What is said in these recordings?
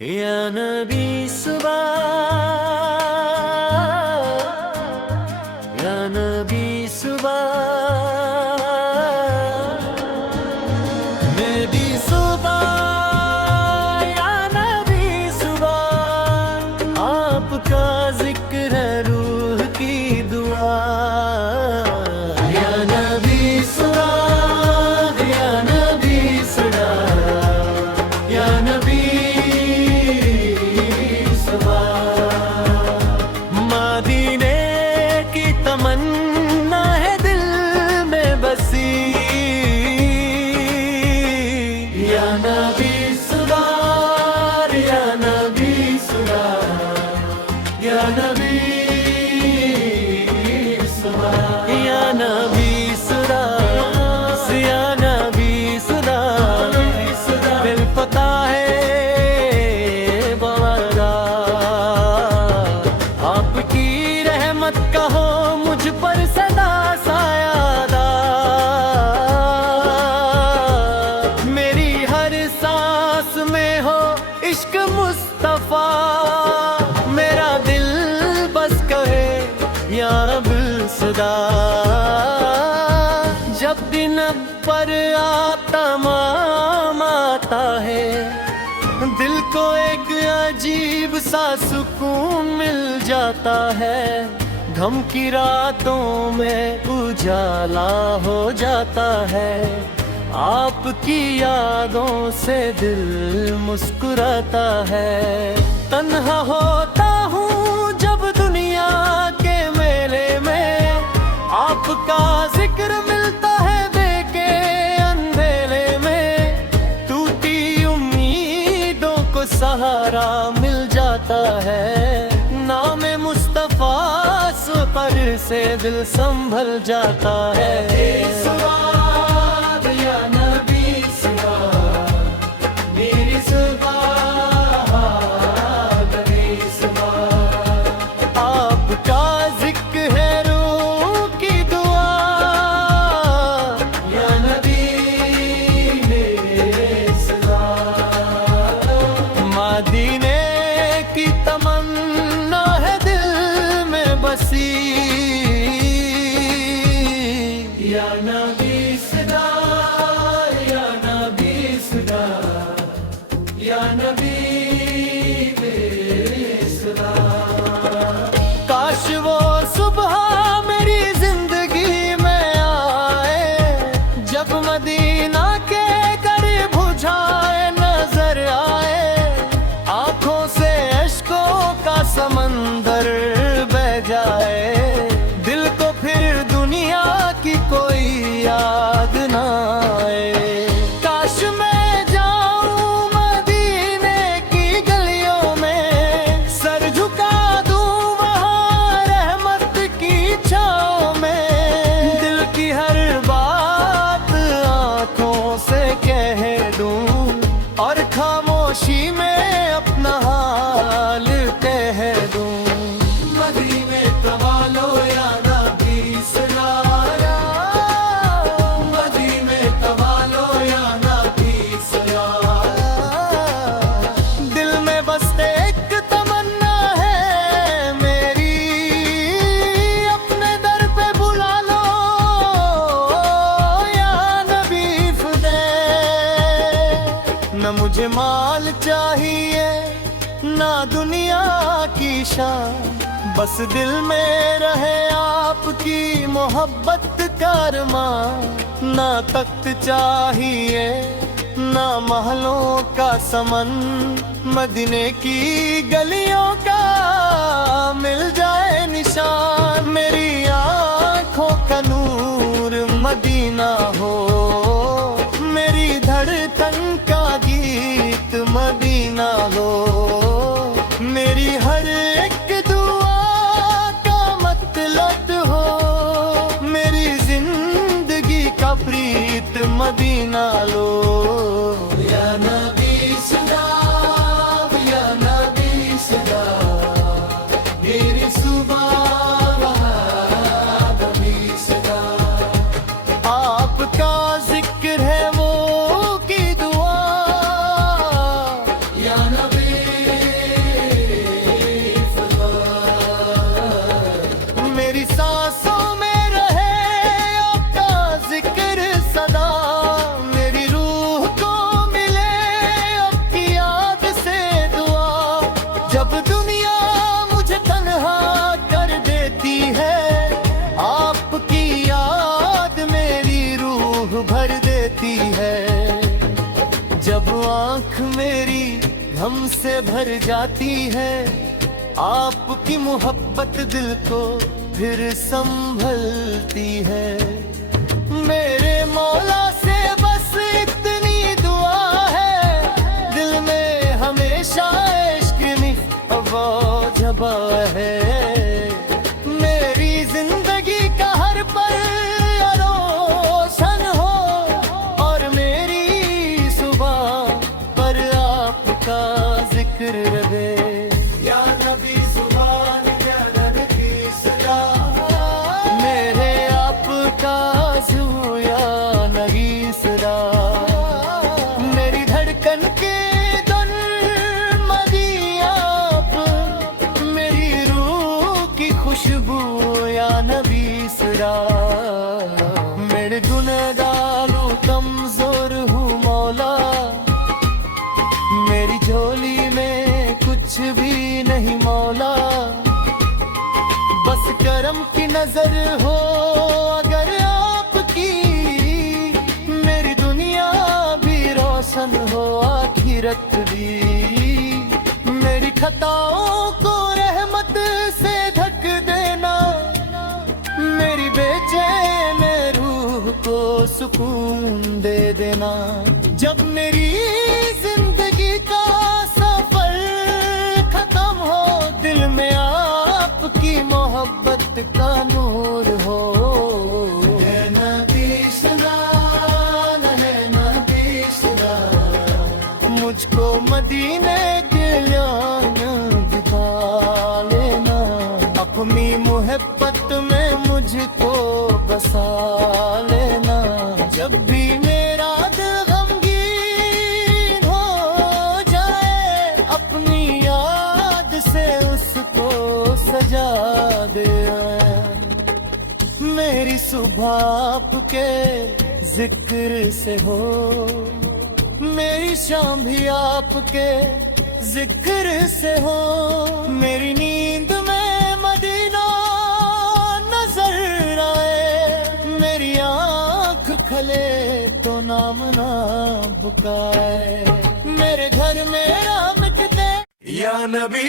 या नबी सुबह, या नबी सुबह, नबी सुबह, या नबी सुबह, आपका जिक्र है रूह की दुआ। या नबी सुबह, या नबी सुबह, या नबी तमन्ना है दिल में बसी। या नबी सुरार, या नबी सुरार, या नबी सुरार, या नबी सुरार, या नबी सुरार, दिल पता है बड़ा आपकी रहमत का हो मुझ पर सदा सायादा। मेरी हर सांस में हो इश्क मुस्तफा, मेरा दिल बस कहे या रब सदा। जब दिन पर तमाम आता है, दिल को एक अजीब सा सुकून मिल जाता है। गम की रातों में उजाला हो जाता है, आपकी यादों से दिल मुस्कुराता है। तन्हा होता हूँ जब दुनिया के मेले में, आपका जिक्र मिलता है देखे अंधेरे में। टूटी उम्मीदों को सहारा मिल जाता है, नाम मुस्तफा पर से दिल संभल जाता है। सुभान या नबी सुभान, मेरी सुभान, नबी सुभान, आपका जिक्र है रूह की दुआ। या नबी मेरे सुभान, मदीने की तमन्ना है दिल में बसी। या नबी सदा, या नबी सदा, या नबी सदा। काश वो सुबह मेरी जिंदगी में आए, जब मदीना के करीब बुझाए नजर आए। आंखों से अश्कों का समंदर बह जाए, दिल को फिर दुनिया की कोई याद ना आए। काश मैं जाऊं मदीने की गलियों में, सर झुका दूं वहाँ रहमत की छाँव में। दिल की हर बात आंखों से कह दूं, और खामोशी में अपना हाल कह दूं। मदीने तवालो या नबी सलाया, मदीने तवालो या नबी सलाया। दिल में बस एक तमन्ना है मेरी, अपने दर पे बुला लो या नबी खुदे। न मुझे माल चाहिए ना दुनिया की शान, बस दिल में रहे आपकी मोहब्बत का अरमान। ना तख्त चाहिए ना महलों का समन, मदीने की गलियों का मिल जाए निशान। मेरी आँखों का नूर मदीना हो, मेरी धड़कन का गीत मदीना हो। मेरी हर एक दुआ का मतलब हो, मेरी जिंदगी का प्रीत मदीना लो। या नबी सदा, या नबी सदा, मेरी सुभान, नबी सदा, आपका जिक्र से भर जाती है, आपकी मोहब्बत दिल को फिर संभलती है। मेरे मौला से बस इतनी दुआ है, दिल में हमेशा इश्क वो जबा है। मेरी जिंदगी का हर पल रोशन हो, और मेरी सुबह पर आपका जिक्र रहे। या नबी सुभान या नबी सलाम, मेरे आपका ज़ू या नबी सलाम। मेरी धड़कन के धुन मदी आप, मेरी रूह की खुशबू या नबी सलाम। मेरे गुनहगारू कमजोर हूँ मौला, मेरी झोली में कुछ भी नहीं मौला। बस करम की नजर हो अगर आपकी, मेरी दुनिया भी रोशन हो आखिरत भी। मेरी खताओं को रहमत से ढक देना, मेरी बेचैन रूह को सुकून दे देना। जब मेरी जिंदगी का सफर खत्म हो, दिल में आपकी मोहब्बत का नूर हो। है नबी सुलाम, है नबी सुलाम, मुझको मदीने के याना दिखा लेना। अपनी मोहब्बत में मुझको बसा लेना। जब भी मेरा दिल गमगीन हो जाए, अपनी याद से उसको सजा दे। मेरी सुबह आपके जिक्र से हो, मेरी शाम भी आपके जिक्र से हो। मेरी नींद में मदीना नजर आए, मेरी आँख खले तो नाम ना पुकारे। मेरे घर मेरा मिटते या नबी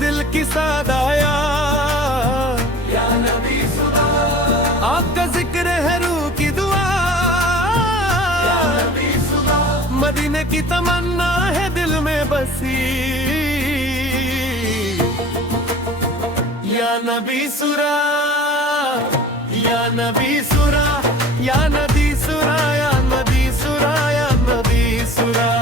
दिल की सादाया, या नबी सुबह आपका जिक्र है रूह की दुआ। या नबी सुबह मदीने की तमन्ना है दिल में बसी। या नबी सुरा, या नबी सुरा, या नबी सुरा, या नबी सुरा, या नबी सुरा।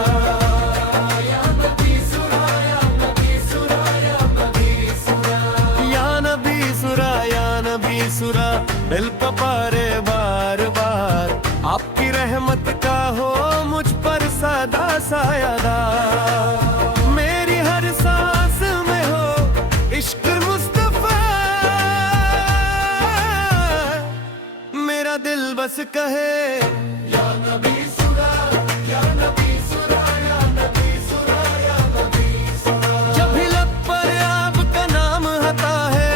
सुरा दिल पपारे बार बार, आपकी रहमत का हो मुझ पर सदा सायादार। मेरी हर सांस में हो इश्क मुस्तफा, मेरा दिल बस कहे या नबी सुरा, या नबी सुरा, या नबी सुरा, या नबी सुरा। जब भी लब पर आपका नाम आता है,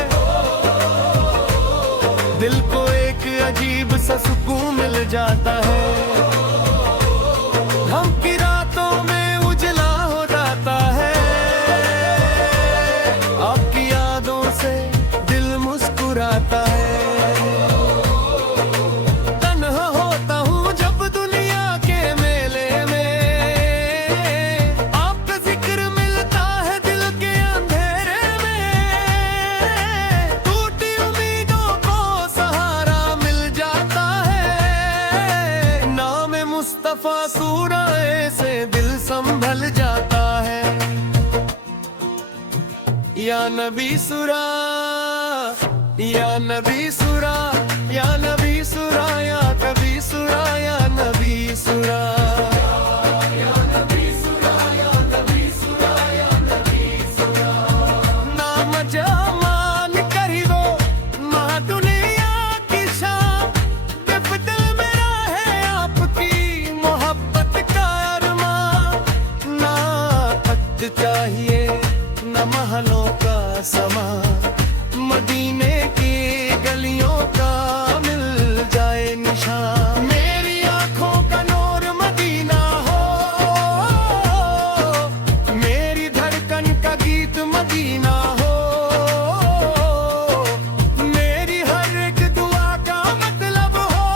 दिल को एक अजीब सा सुकून मिल जाता है। हम की रातों में उजला हो जाता है, आपकी यादों से दिल मुस्कुराता है। तन्हा होता हूँ जब दुनिया के मेले में, आपका जिक्र मिलता है दिल के अंधेरे में। टूटी उम्मीदों को सहारा मिल जाता है, नाम मुस्तफा सूराए से दिल संभल जाता है। या नबी सुरा, या नबी सुरा, या नबी सुरा, या नबी सुरा, या नबी सुरा। या नबी सुरा, या नबी सुरा, या नबी सुरा। नाम जमान करी दो माँ दुनिया की शाम, दिल मेरा है आपकी मोहब्बत का अरमान। ना पद चाहिए न महलों का समा, मदीने की गलियों का मिल जाए निशान। मेरी आंखों का नूर मदीना हो, मेरी धड़कन का गीत मदीना हो, मेरी हर एक दुआ का मतलब हो,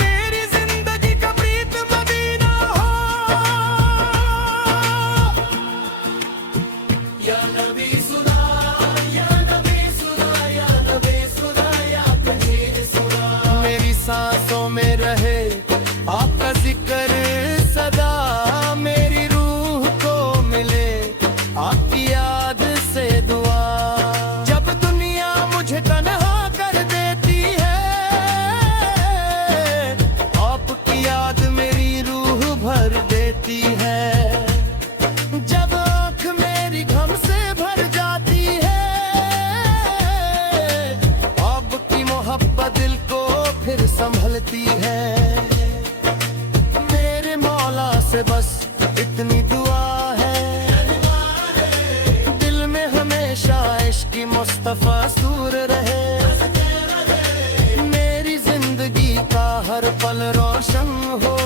मेरी जिंदगी का प्रीत मदीना हो। या नबी सुना, या नबी सुना, या नबी सुना, या कहीं सुना। मेरी सांसों में रहे आपका जिक्र सदा, मेरी रूह को मिले आपकी याद से दुआ। जब दुनिया मुझे तन्हा कर देती है, आपकी याद मेरी रूह भर देती है। जब आँख मेरी गम से भर जाती है, आपकी मोहब्बत दिल को फिर संभलती है। मेरे मौला से बस इतनी दुआ है, दिल में हमेशा इश्क़ मुस्तफ़ा सूर रहे। मेरी जिंदगी का हर पल रोशन हो,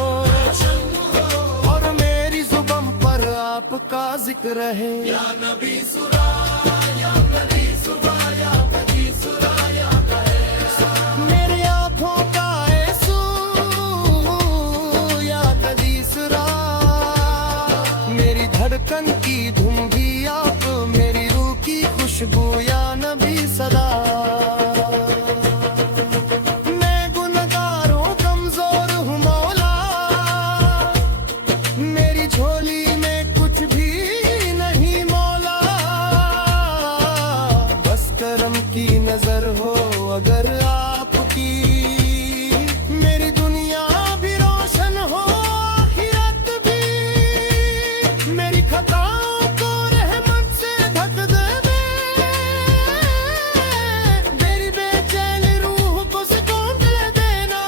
और मेरी जुबान पर आपका जिक्र रहे। या नबी सुरा, या नबी सुरा, या नबी सुरा, या मेरी आँखों का आंसू, या नबी सुरा, मेरी धड़कन की धुन भी आप, मेरी रूह की खुशबू या नबी सदा। मैं गुनहगारों कमजोर हूँ मौला, मेरी झोली में कुछ भी नहीं मौला। बस करम की नजर हो अगर आपकी, मेरी दुनिया भी रोशन हो आखिरत भी। मेरी खताओं को रहमत से ढक दे, मेरी बेचैन रूह को सुकून दे देना।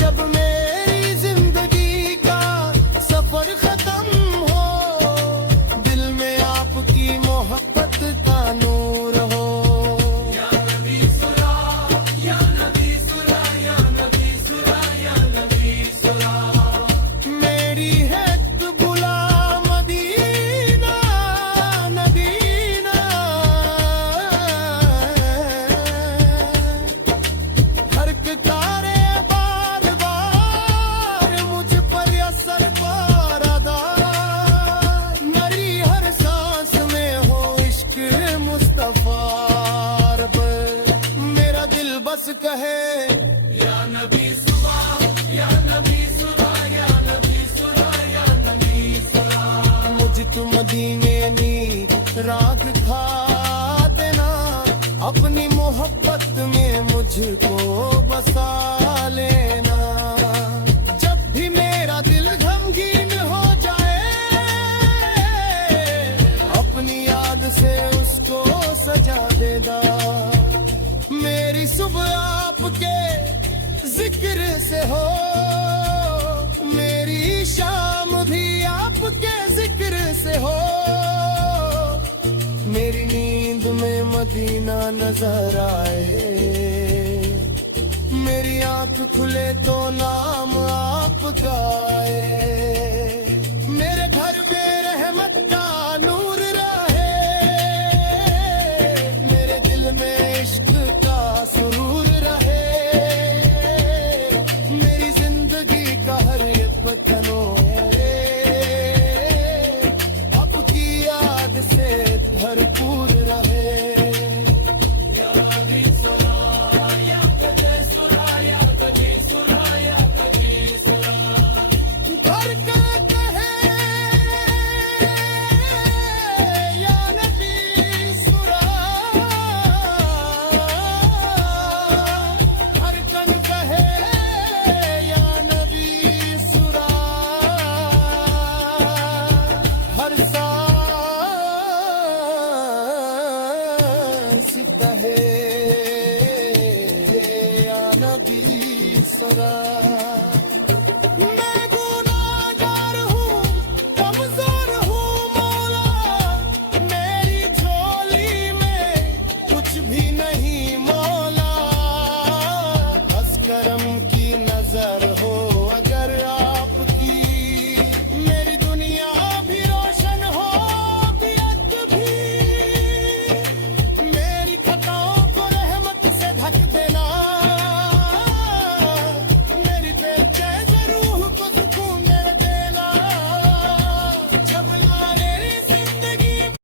जब मेरी जिंदगी का सफर खत्म हो, दिल में आपकी मोहब्बत का नूर हो। या नबी सुरा, या नबी सुरा, या नबी सुरा, या नबी सुरा। मेरी है तो बुला मदीना, नगीना, हर कितारे बार बार मुझ पर असर पारादा। मरी हर सांस में हो इश्क मुस्तफा रब, मेरा दिल बस कहे या नबी सुबह, या नबी सुबह, या नबी सुबह, या नबी सुबह। मुझ तुम मदीने नी राग खा देना, अपनी मोहब्बत में मुझको बसा लेना। जब भी मेरा दिल गमगीन हो जाए, अपनी याद से उसको सजा देना। मेरी सुबह आपके जिक्र से हो, मेरी शाम भी आपके जिक्र से हो। मेरी नींद में मदीना नजर आए, मेरी आंख खुले तो नाम आपका आए।